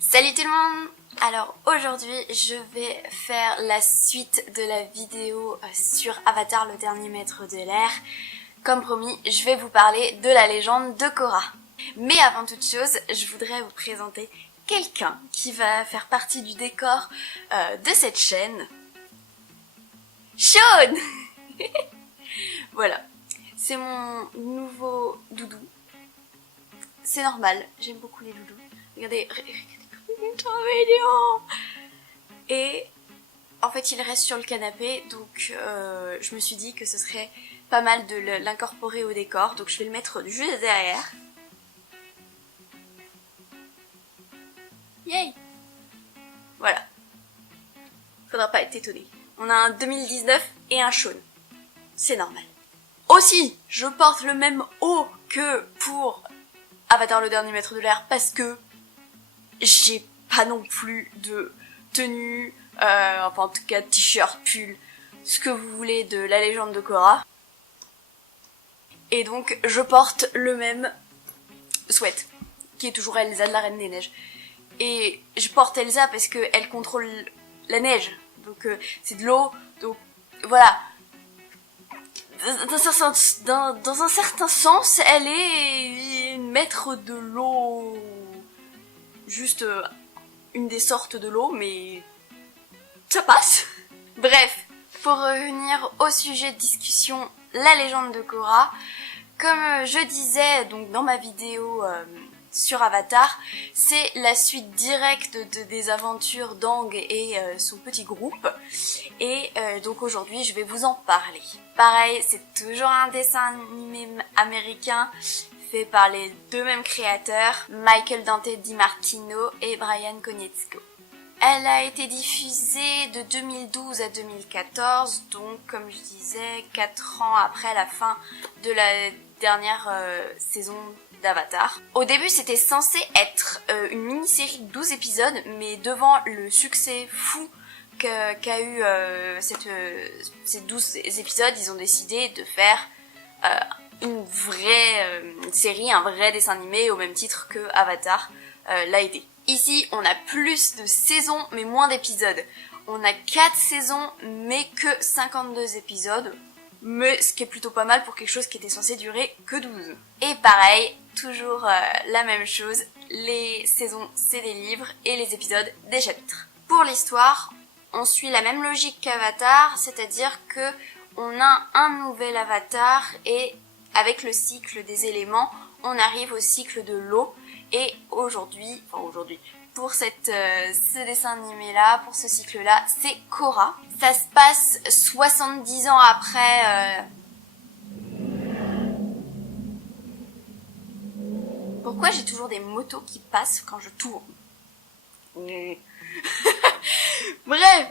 Salut tout le monde! Alors aujourd'hui je vais faire la suite de la vidéo sur Avatar le dernier maître de l'air. Comme promis, je vais vous parler de la légende de Korra. Mais avant toute chose, je voudrais vous présenter quelqu'un qui va faire partie du décor de cette chaîne. Sean! Voilà, c'est mon nouveau doudou. C'est normal, j'aime beaucoup les doudous. Regardez, trop mignon. Et en fait il reste sur le canapé, donc je me suis dit que ce serait pas mal de l'incorporer au décor, donc je vais le mettre juste derrière. Yay! Voilà. Faudra pas être étonné. On a un 2019 et un Sean. C'est normal. Aussi, je porte le même haut que pour Avatar le dernier maître de l'air parce que j'ai pas non plus de tenue, enfin en tout cas t-shirt, pull, ce que vous voulez de la légende de Korra. Et donc je porte le même sweat, qui est toujours Elsa de la Reine des Neiges. Et je porte Elsa parce que elle contrôle la neige, donc c'est de l'eau, donc voilà. Dans un certain sens, elle est une maître de l'eau, juste une des sortes de l'eau, mais ça passe. Bref, pour revenir au sujet de discussion, la légende de Korra, comme je disais donc dans ma vidéo sur Avatar, c'est la suite directe des aventures d'Aang et son petit groupe, et donc aujourd'hui je vais vous en parler. Pareil, c'est toujours un dessin animé américain fait par les deux mêmes créateurs, Michael Dante DiMartino et Brian Konietzko. Elle a été diffusée de 2012 à 2014, donc comme je disais, 4 ans après la fin de la dernière saison d'Avatar. Au début c'était censé être une mini-série de 12 épisodes, mais devant le succès fou qu'a eu ces 12 épisodes, ils ont décidé de faire une vraie série, un vrai dessin animé au même titre que Avatar l'a été. Ici, on a plus de saisons, mais moins d'épisodes. On a 4 saisons, mais que 52 épisodes. Mais ce qui est plutôt pas mal pour quelque chose qui était censé durer que 12. Et pareil, toujours la même chose. Les saisons, c'est des livres, et les épisodes, des chapitres. Pour l'histoire, on suit la même logique qu'Avatar, c'est-à-dire que on a un nouvel avatar, et avec le cycle des éléments, on arrive au cycle de l'eau. Et aujourd'hui, pour ce dessin animé-là, pour ce cycle-là, c'est Korra. Ça se passe 70 ans après... Pourquoi j'ai toujours des motos qui passent quand je tourne? Bref,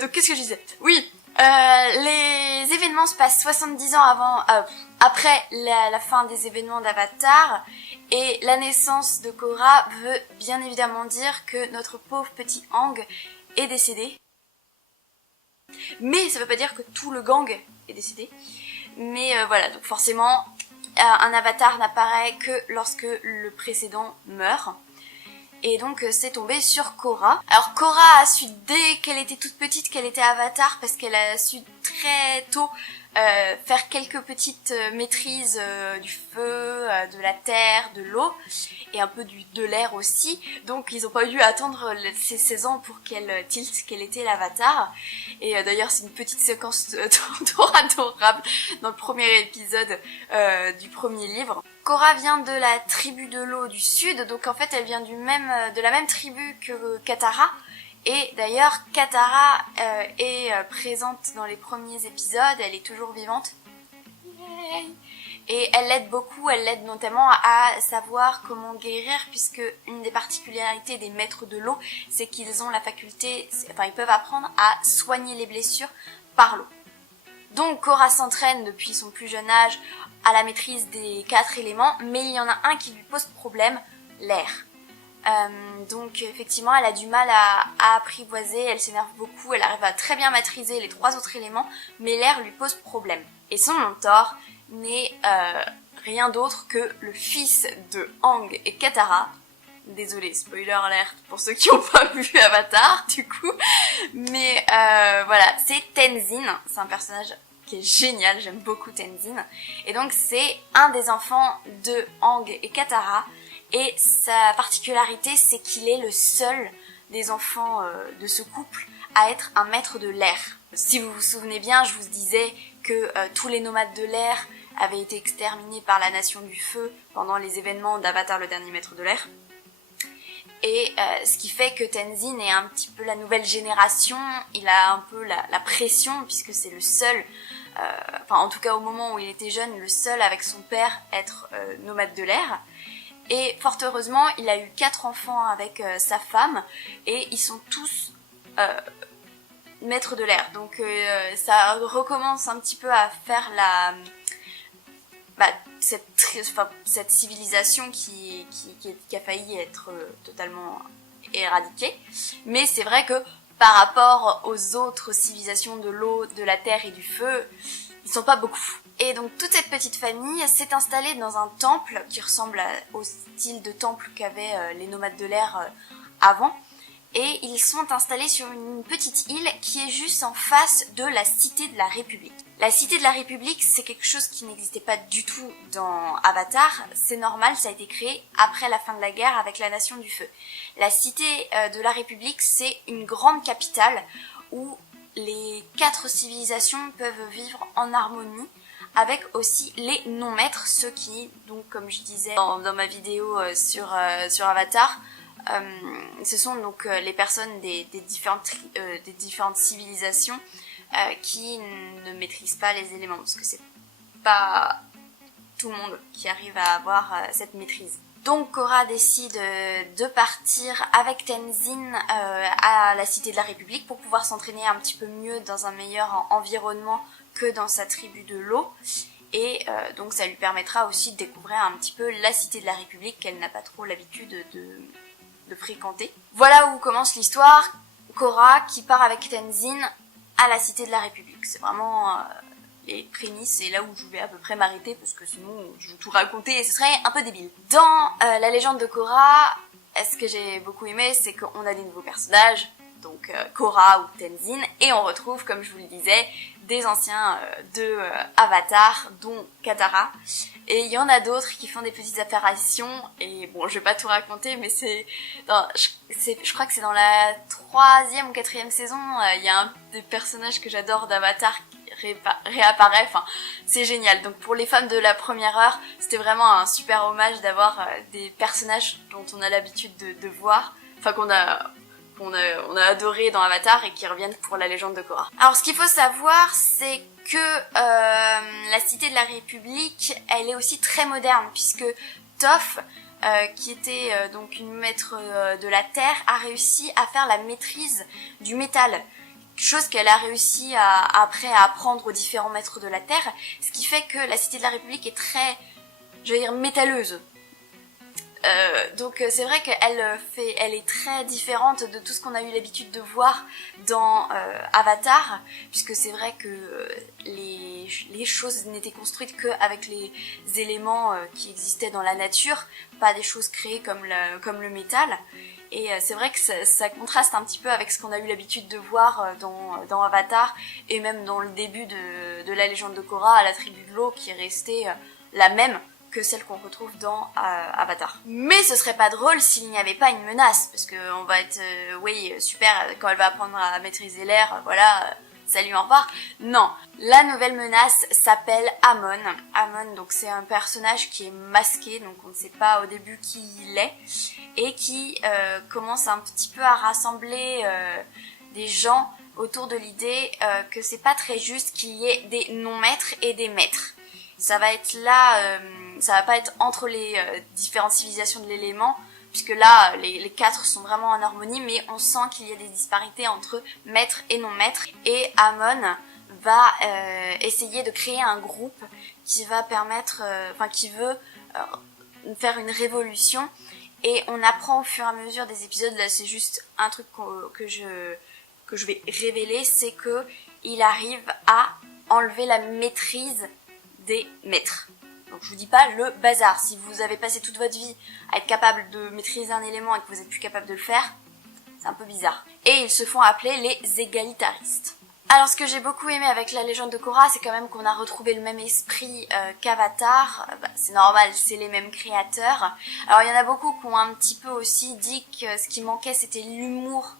donc qu'est-ce que je disais? Oui, les événements se passent 70 ans après la fin des événements d'Avatar, et la naissance de Korra veut bien évidemment dire que notre pauvre petit Aang est décédé. Mais ça veut pas dire que tout le gang est décédé. Mais voilà, donc forcément, un avatar n'apparaît que lorsque le précédent meurt. Et donc c'est tombé sur Korra. Alors Korra a su dès qu'elle était toute petite qu'elle était avatar, parce qu'elle a su très tôt faire quelques petites maîtrises du feu, de la terre, de l'eau, et un peu de l'air aussi. Donc ils ont pas dû attendre ses 16 ans pour qu'elle tilte qu'elle était l'avatar. Et d'ailleurs c'est une petite séquence adorable dans le premier épisode du premier livre. Korra vient de la tribu de l'eau du sud, donc en fait elle vient de la même tribu que Katara. Et d'ailleurs Katara est présente dans les premiers épisodes, elle est toujours vivante. Yay. Et elle l'aide beaucoup, elle l'aide notamment à savoir comment guérir, puisque une des particularités des maîtres de l'eau, c'est qu'ils ont la faculté, ils peuvent apprendre à soigner les blessures par l'eau. Donc Korra s'entraîne depuis son plus jeune âge à la maîtrise des 4 éléments, mais il y en a un qui lui pose problème, l'air. Donc effectivement elle a du mal à apprivoiser, elle s'énerve beaucoup, elle arrive à très bien maîtriser les 3 autres éléments, mais l'air lui pose problème. Et son mentor n'est rien d'autre que le fils de Aang et Katara, Désolée, spoiler alert pour ceux qui n'ont pas vu Avatar, du coup. Mais voilà, c'est Tenzin. C'est un personnage qui est génial, j'aime beaucoup Tenzin. Et donc c'est un des enfants de Aang et Katara. Et sa particularité, c'est qu'il est le seul des enfants de ce couple à être un maître de l'air. Si vous vous souvenez bien, je vous disais que tous les nomades de l'air avaient été exterminés par la Nation du Feu pendant les événements d'Avatar le dernier maître de l'air. Et ce qui fait que Tenzin est un petit peu la nouvelle génération, il a un peu la pression puisque c'est le seul, en tout cas au moment où il était jeune, le seul avec son père être nomade de l'air. Et fort heureusement, il a eu 4 enfants avec sa femme et ils sont tous maîtres de l'air. Donc ça recommence un petit peu à faire cette civilisation qui a failli être totalement éradiquée. Mais c'est vrai que par rapport aux autres civilisations de l'eau, de la terre et du feu, ils sont pas beaucoup. Et donc toute cette petite famille s'est installée dans un temple qui ressemble au style de temple qu'avaient les nomades de l'air avant. Et ils sont installés sur une petite île qui est juste en face de la Cité de la République. La Cité de la République, c'est quelque chose qui n'existait pas du tout dans Avatar. C'est normal, ça a été créé après la fin de la guerre avec la Nation du Feu. La Cité de la République, c'est une grande capitale où les 4 civilisations peuvent vivre en harmonie, avec aussi les non-maîtres, ceux qui, donc comme je disais dans ma vidéo sur Avatar, ce sont donc les personnes des différentes civilisations qui ne maîtrisent pas les éléments, parce que c'est pas tout le monde qui arrive à avoir cette maîtrise. Donc Korra décide de partir avec Tenzin à la Cité de la République pour pouvoir s'entraîner un petit peu mieux dans un meilleur environnement que dans sa tribu de l'eau. Et donc ça lui permettra aussi de découvrir un petit peu la Cité de la République qu'elle n'a pas trop l'habitude de fréquenter. Voilà où commence l'histoire. Korra qui part avec Tenzin à la Cité de la République. C'est vraiment les prémices, c'est là où je vais à peu près m'arrêter parce que sinon je vais tout raconter et ce serait un peu débile. Dans la légende de Korra, ce que j'ai beaucoup aimé, c'est qu'on a des nouveaux personnages, donc Korra ou Tenzin, et on retrouve, comme je vous le disais, des anciens de Avatar, dont Katara. Et il y en a d'autres qui font des petites apparitions, et bon, je vais pas tout raconter, mais je crois que c'est dans la 3e ou 4e saison, il y a un des personnages que j'adore d'Avatar qui réapparaît, enfin, c'est génial. Donc pour les fans de la première heure, c'était vraiment un super hommage d'avoir des personnages dont on a l'habitude de voir, enfin qu'on a adoré dans Avatar et qui reviennent pour la légende de Korra. Alors ce qu'il faut savoir, c'est que la Cité de la République, elle est aussi très moderne, puisque Toph, qui était donc une maître de la terre, a réussi à faire la maîtrise du métal, chose qu'elle a réussi après à apprendre aux différents maîtres de la terre, ce qui fait que la Cité de la République est très, je vais dire, métalleuse. Donc c'est vrai qu'elle est très différente de tout ce qu'on a eu l'habitude de voir dans Avatar, puisque c'est vrai que les choses n'étaient construites qu'avec les éléments qui existaient dans la nature, pas des choses créées comme le métal. Et c'est vrai que ça contraste un petit peu avec ce qu'on a eu l'habitude de voir dans Avatar, et même dans le début de la légende de Korra, à la tribu de l'eau, qui est restée la même que celle qu'on retrouve dans Avatar. Mais ce serait pas drôle s'il n'y avait pas une menace, parce que on va être oui, super, quand elle va apprendre à maîtriser l'air, voilà, salut, au revoir. Non, la nouvelle menace s'appelle Amon. Amon, donc c'est un personnage qui est masqué, donc on ne sait pas au début qui il est, et qui commence un petit peu à rassembler des gens autour de l'idée que c'est pas très juste qu'il y ait des non-maîtres et des maîtres. Ça va être là, ça va pas être entre les différentes civilisations de l'élément, puisque là, les 4 sont vraiment en harmonie, mais on sent qu'il y a des disparités entre maître et non-maître. Et Amon va essayer de créer un groupe qui va permettre, qui veut faire une révolution. Et on apprend au fur et à mesure des épisodes, là c'est juste un truc que je vais révéler, c'est que il arrive à enlever la maîtrise des maîtres. Donc je vous dis pas le bazar. Si vous avez passé toute votre vie à être capable de maîtriser un élément et que vous êtes plus capable de le faire, c'est un peu bizarre. Et ils se font appeler les égalitaristes. Alors ce que j'ai beaucoup aimé avec la légende de Korra, c'est quand même qu'on a retrouvé le même esprit qu'Avatar. C'est normal, c'est les mêmes créateurs. Alors il y en a beaucoup qui ont un petit peu aussi dit que ce qui manquait c'était l'humour.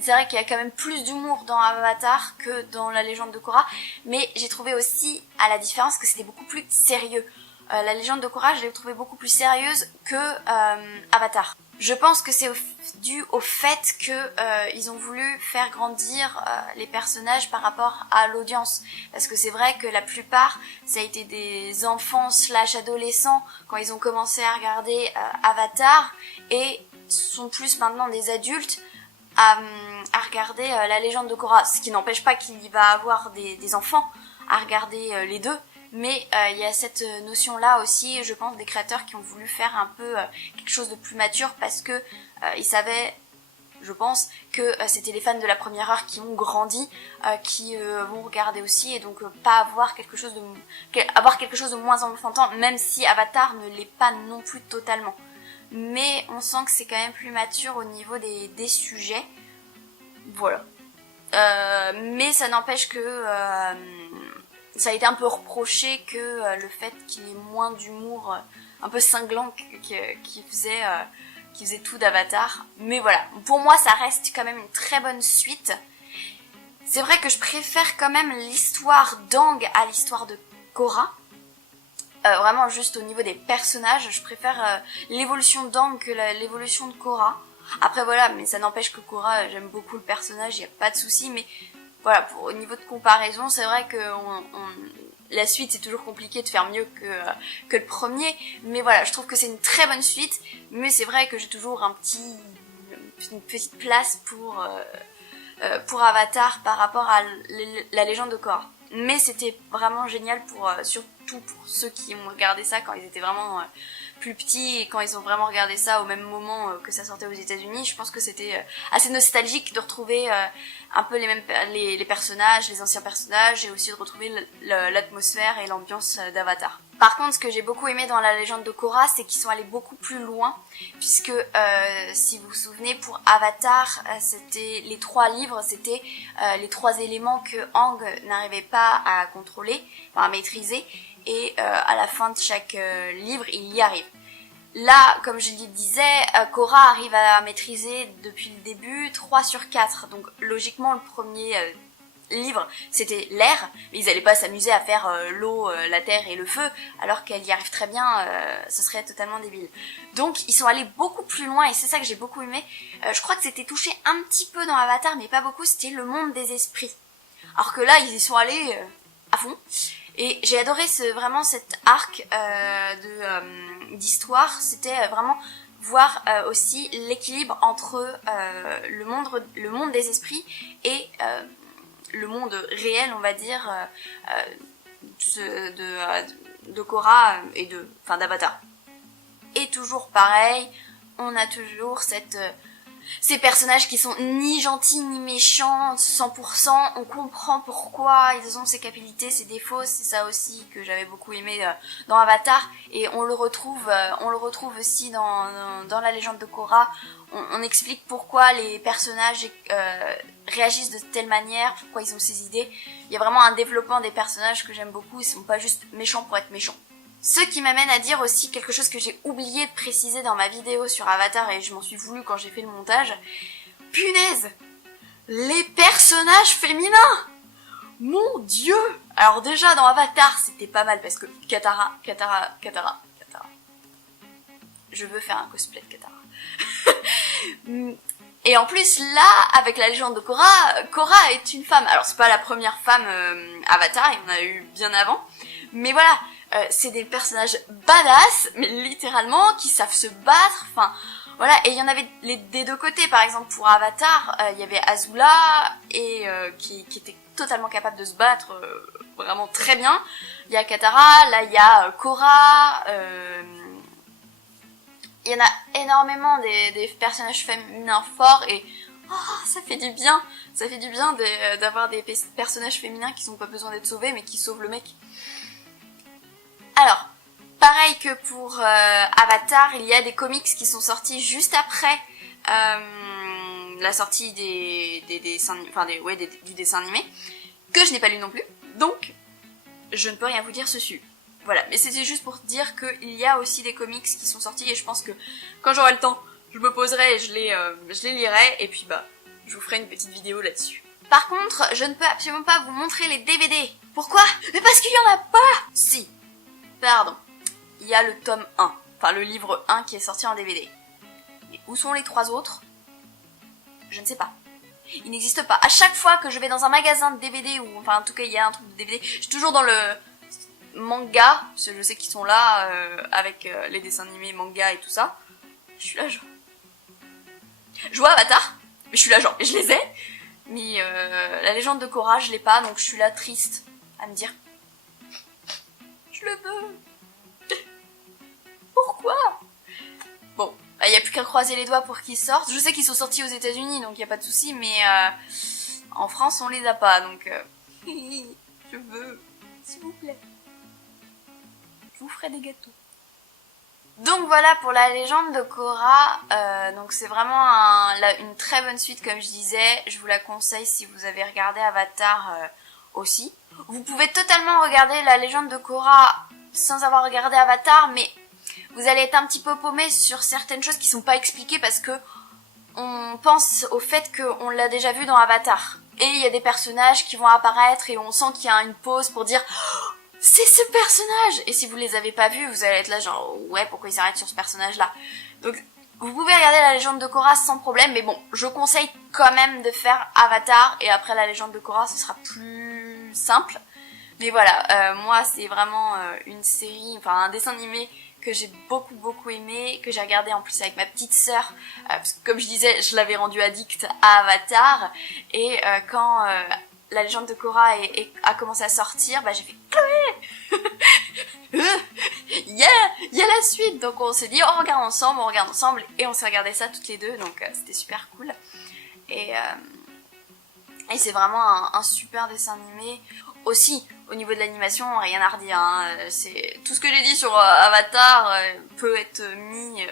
C'est vrai qu'il y a quand même plus d'humour dans Avatar que dans la légende de Korra, mais j'ai trouvé aussi à la différence que c'était beaucoup plus sérieux. La légende de Korra, je l'ai trouvée beaucoup plus sérieuse que Avatar. Je pense que c'est dû au fait que ils ont voulu faire grandir les personnages par rapport à l'audience, parce que c'est vrai que la plupart ça a été des enfants / adolescents quand ils ont commencé à regarder Avatar et sont plus maintenant des adultes à regarder la légende de Korra, ce qui n'empêche pas qu'il y va avoir des enfants à regarder les deux. Mais il y a cette notion-là aussi, je pense, des créateurs qui ont voulu faire un peu quelque chose de plus mature parce que ils savaient, je pense, que c'était les fans de la première heure qui ont grandi, qui vont regarder aussi, et donc pas avoir quelque chose de moins enfantin, même si Avatar ne l'est pas non plus totalement. Mais on sent que c'est quand même plus mature au niveau des sujets. Voilà. Mais ça n'empêche que ça a été un peu reproché que le fait qu'il y ait moins d'humour un peu cinglant qui faisait tout d'Avatar. Mais voilà, pour moi ça reste quand même une très bonne suite. C'est vrai que je préfère quand même l'histoire d'Aang à l'histoire de Korra. Vraiment juste au niveau des personnages, je préfère l'évolution d'Aang que l'évolution de Korra. Après voilà, mais ça n'empêche que Korra, j'aime beaucoup le personnage, y a pas de souci, mais voilà, au niveau de comparaison, c'est vrai que la suite c'est toujours compliqué de faire mieux que le premier, mais voilà, je trouve que c'est une très bonne suite, mais c'est vrai que j'ai toujours une petite place pour Avatar par rapport à la légende de Korra. Mais c'était vraiment génial surtout pour ceux qui ont regardé ça quand ils étaient vraiment plus petits et quand ils ont vraiment regardé ça au même moment que ça sortait aux États-Unis. Je pense que c'était assez nostalgique de retrouver un peu les personnages, les anciens personnages, et aussi de retrouver l'atmosphère et l'ambiance d'Avatar. Par contre, ce que j'ai beaucoup aimé dans la légende de Korra, c'est qu'ils sont allés beaucoup plus loin, puisque si vous vous souvenez, pour Avatar, c'était les 3 livres, c'était les 3 éléments que Aang n'arrivait pas à contrôler, enfin à maîtriser, et à la fin de chaque livre, il y arrive. Là, comme je le disais, Korra arrive à maîtriser depuis le début 3 sur 4, donc logiquement le premier livre c'était l'air, mais ils allaient pas s'amuser à faire l'eau, la terre et le feu, alors qu'elle y arrive très bien, ce serait totalement débile. Donc ils sont allés beaucoup plus loin, et c'est ça que j'ai beaucoup aimé. Je crois que c'était touché un petit peu dans Avatar, mais pas beaucoup, c'était le monde des esprits. Alors que là, ils y sont allés à fond. Et j'ai adoré vraiment cet arc d'histoire, c'était vraiment voir aussi l'équilibre entre le monde des esprits et le monde réel, on va dire, de Korra et d'Avatar. Et toujours pareil, on a toujours ces personnages qui sont ni gentils ni méchants 100%, on comprend pourquoi ils ont ces capacités, ces défauts, c'est ça aussi que j'avais beaucoup aimé dans Avatar, et on le retrouve aussi dans la légende de Korra. On explique pourquoi les personnages réagissent de telle manière, pourquoi ils ont ces idées. Il y a vraiment un développement des personnages que j'aime beaucoup, ils sont pas juste méchants pour être méchants. Ce qui m'amène à dire aussi quelque chose que j'ai oublié de préciser dans ma vidéo sur Avatar, et je m'en suis voulu quand j'ai fait le montage. Punaise! Les personnages féminins! Mon Dieu! Alors déjà dans Avatar c'était pas mal parce que Katara. Je veux faire un cosplay de Katara. Et en plus là, avec la légende de Korra est une femme. Alors c'est pas la première femme Avatar, il y en a eu bien avant. Mais voilà, c'est des personnages badass, mais littéralement, qui savent se battre, enfin, voilà. Et il y en avait des deux côtés, par exemple, pour Avatar, il y avait Azula, et qui était totalement capable de se battre, vraiment très bien. Il y a Katara, là il y a Korra, il y en a énormément des personnages féminins forts, et ça fait du bien d'avoir des personnages féminins qui n'ont pas besoin d'être sauvés, mais qui sauvent le mec. Alors, Pareil que pour Avatar, il y a des comics qui sont sortis juste après la sortie du dessin animé, que je n'ai pas lu non plus, donc je ne peux rien vous dire dessus. Voilà, mais c'était juste pour dire qu'il y a aussi des comics qui sont sortis, et je pense que quand j'aurai le temps, je me poserai et je les lirai, et puis bah, je vous ferai une petite vidéo là-dessus. Par contre, je ne peux absolument pas vous montrer les DVD. Pourquoi? Mais parce qu'il y en a pas! Si, pardon. Il y a le tome 1, enfin le livre 1 qui est sorti en DVD. Mais où sont les 3 autres? Je ne sais pas. Il n'existe pas. À chaque fois que je vais dans un magasin de DVD, ou enfin en tout cas il y a un truc de DVD, je suis toujours dans le manga, parce que je sais qu'ils sont là, avec les dessins animés, manga et tout ça. Je suis là genre... Je vois Avatar, mais je suis là genre, je les ai, mais la légende de Korra, je l'ai pas, donc je suis là triste, à me dire... Je le veux. Pourquoi? Bon, il n'y a plus qu'à croiser les doigts pour qu'ils sortent. Je sais qu'ils sont sortis aux États-Unis, donc il n'y a pas de souci, mais en France, on les a pas, donc je veux, s'il vous plaît. Je vous ferai des gâteaux. Donc voilà pour la légende de Korra. Donc c'est vraiment une très bonne suite, comme je disais. Je vous la conseille si vous avez regardé Avatar aussi. Vous pouvez totalement regarder la légende de Korra sans avoir regardé Avatar, mais vous allez être un petit peu paumé sur certaines choses qui sont pas expliquées parce que on pense au fait qu'on l'a déjà vu dans Avatar. Et il y a des personnages qui vont apparaître et on sent qu'il y a une pause pour dire oh, c'est ce personnage. Et si vous les avez pas vus, vous allez être là genre ouais, pourquoi ils s'arrêtent sur ce personnage-là. Donc vous pouvez regarder la légende de Korra sans problème, mais bon, je conseille quand même de faire Avatar et après la légende de Korra, ce sera plus simple. Mais voilà, moi c'est vraiment une série, enfin un dessin animé que j'ai beaucoup aimé, que j'ai regardé en plus avec ma petite sœur, parce que comme je disais, je l'avais rendu addict à Avatar, et quand la légende de Korra a commencé à sortir, bah j'ai fait Chloé il y a la suite, donc on s'est dit on regarde ensemble, et on s'est regardé ça toutes les deux, donc c'était super cool, et c'est vraiment un super dessin animé. Aussi, au niveau de l'animation, rien à redire, hein. C'est tout ce que j'ai dit sur Avatar peut être mis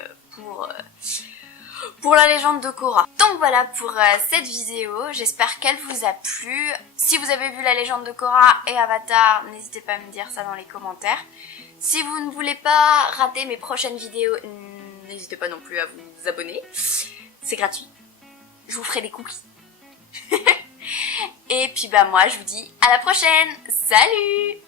pour la légende de Korra. Donc voilà pour cette vidéo, j'espère qu'elle vous a plu. Si vous avez vu la légende de Korra et Avatar, n'hésitez pas à me dire ça dans les commentaires. Si vous ne voulez pas rater mes prochaines vidéos, n'hésitez pas non plus à vous abonner. C'est gratuit. Je vous ferai des cookies. Et puis bah moi je vous dis à la prochaine. Salut!